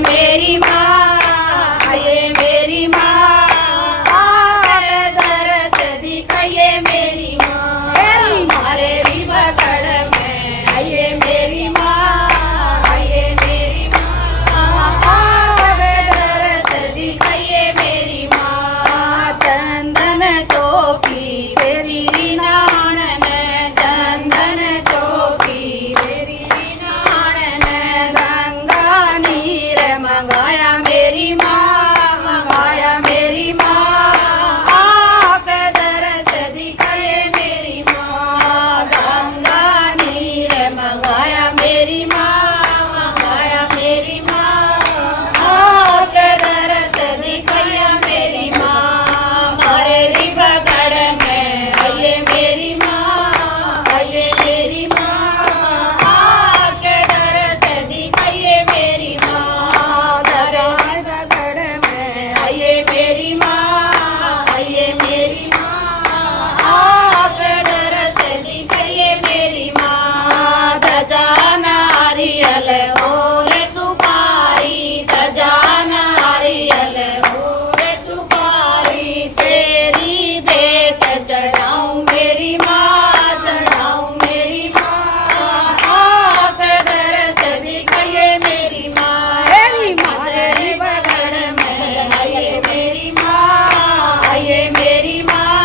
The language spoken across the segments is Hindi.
मेरी माँ, आइए मेरी माँ, आके दरस दिखाइए मेरी माँ, मारे री बगड़ में आइए मेरी माँ, आइए मेरी माँ, आके दरस दिखाइए मेरी माँ। चंदन चौकी तेरी नाणन, चंदन चौकी तेरी नाणन, गंगा नीर मंगाया मेरी माँ, मंगाया मेरी माँ, आके दरस दिखाए मेरी माँ। गंगा नीर मंगाया मेरी माँ, मंगाया मेरी माँ, आके दरस दिखाया मेरी माँ। मारे री बगड़ में आइए मेरी माँ, आइए मेरी माँ, आके दरस दिखाइए मेरी माँ। दराय बगड़ में आइए मेरी माँ, आइए मेरी माँ, आके दरस दिखाइए मेरी माँ। धजा नारियल और सुपारी, धजा नारियल और सुपारी, तेरी भेंट चढ़ाऊं मेरी माँ, चढ़ाऊं मेरी माँ, आके दरस दिखाइए मेरी माँ। मारे बगड़ में आइए मेरी माँ, आइए मेरी माँ,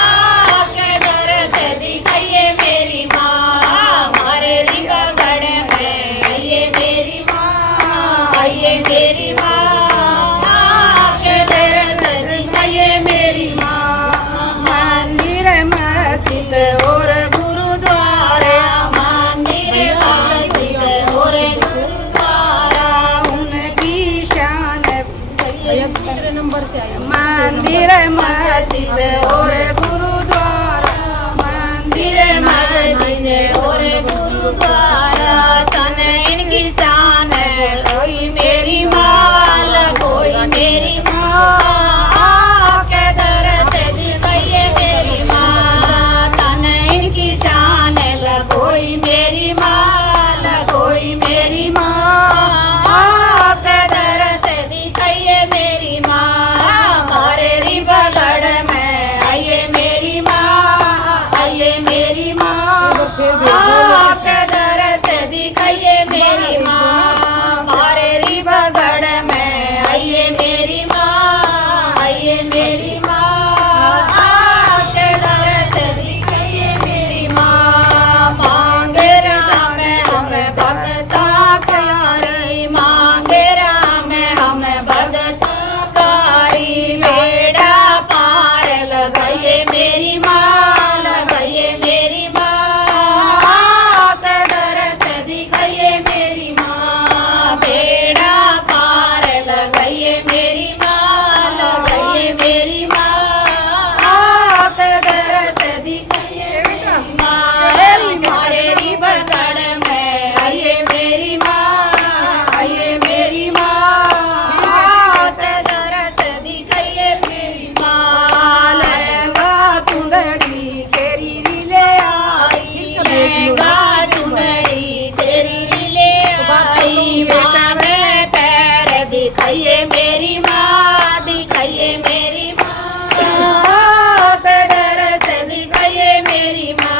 आके दरस दिखाइए मेरी माँ। मारे री बगड़ में आइए मेरी माँ, आइए मेरी माँ, आके दरस दिखाइए मेरी माँ। मंदिर मस्जिद और गुरुद्वारा, मंदिर मस्जिद और गुरुद्वारा, उनकी शान दूसरे नंबर से आई। मंदिर मस्जिद और गुरुद्वारा, मंदिर मस्जिद और गुरुद्वारा, तन इनकी शान कोई मेरी माँ, कोई मेरी माँ, आके दरस दिखाइए मेरी माँ। तन इनकी शान कोई मेरी माँ, कोई मेरी माँ, आके दरस दिखाइए मेरी माँ। मारे री बगड़ में आइए मेरी माँ, आइए मेरी माँ, आके दरस दिखाइए मेरी माँ। मारे री बगड़ में आइए मेरी माँ, आइए मेरी माँ, आके दरस दिखाइए मेरी माँ। मांगे राम हम भगता कारी, मांगे राम हम भगता कारी, बेड़ा पार लगाइए मेरी माँ, लगाइए मेरी माँ, आके दरस दिखाइए मेरी माँ। बेड़ा पार लगाइए मेरी माँ, लगाइए मेरी माँ, आके दरस दिखाइए मेरी माँ। मारे री बगड़ में आइए मेरी माँ, आइए मेरी माँ, आके दरस दिखाइए मेरी माँ। लहंगा चुंदड़ी तेरी ले आई, लहंगा चुंदड़ी तेरी ले आई, माँ में पैर दिखाइए मेरी माँ, दिखाइए मेरी माँ, आके दरस दिखाइए मेरी माँ।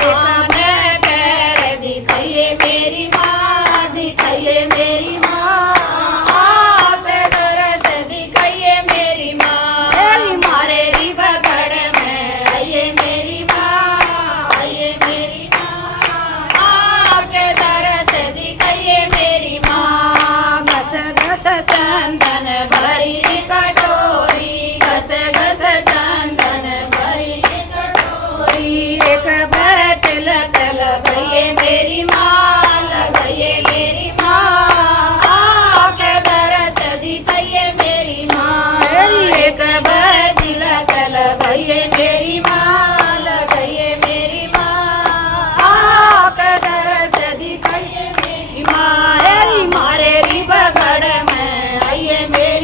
कान पैर दिखाइए मेरी माँ, दिखाइए मेरी माँ, आके दरस दिखाइए मेरी माँ। मारे री बगड़ में आइए मेरी माँ, आइए मेरी माँ, आके दरस दिखाइए मेरी माँ। घस घस चंदन भरी कटोरी, घस घस चंदन भरी कटोरी, एक भर तिलक लगाइए मेरी माँ, लगाइए मेरी माँ, आके दरस दिखाइए मेरी माँ। एक भर तिलक लगाइए मेरी माँ, लगाइए मेरी माँ, आके दरस दिखाइए मेरी माँ। मारे री बगड़ में आइए मेरी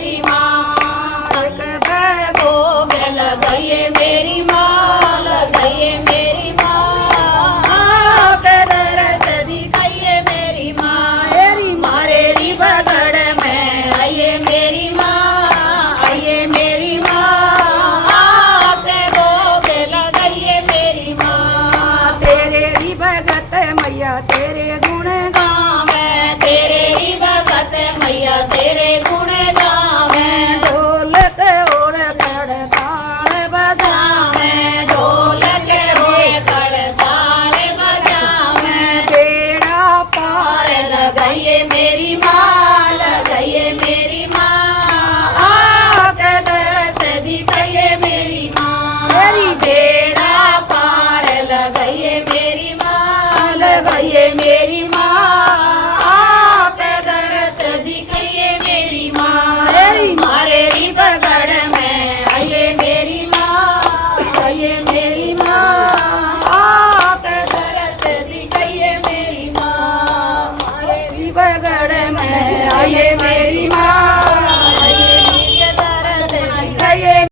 मेरी माँ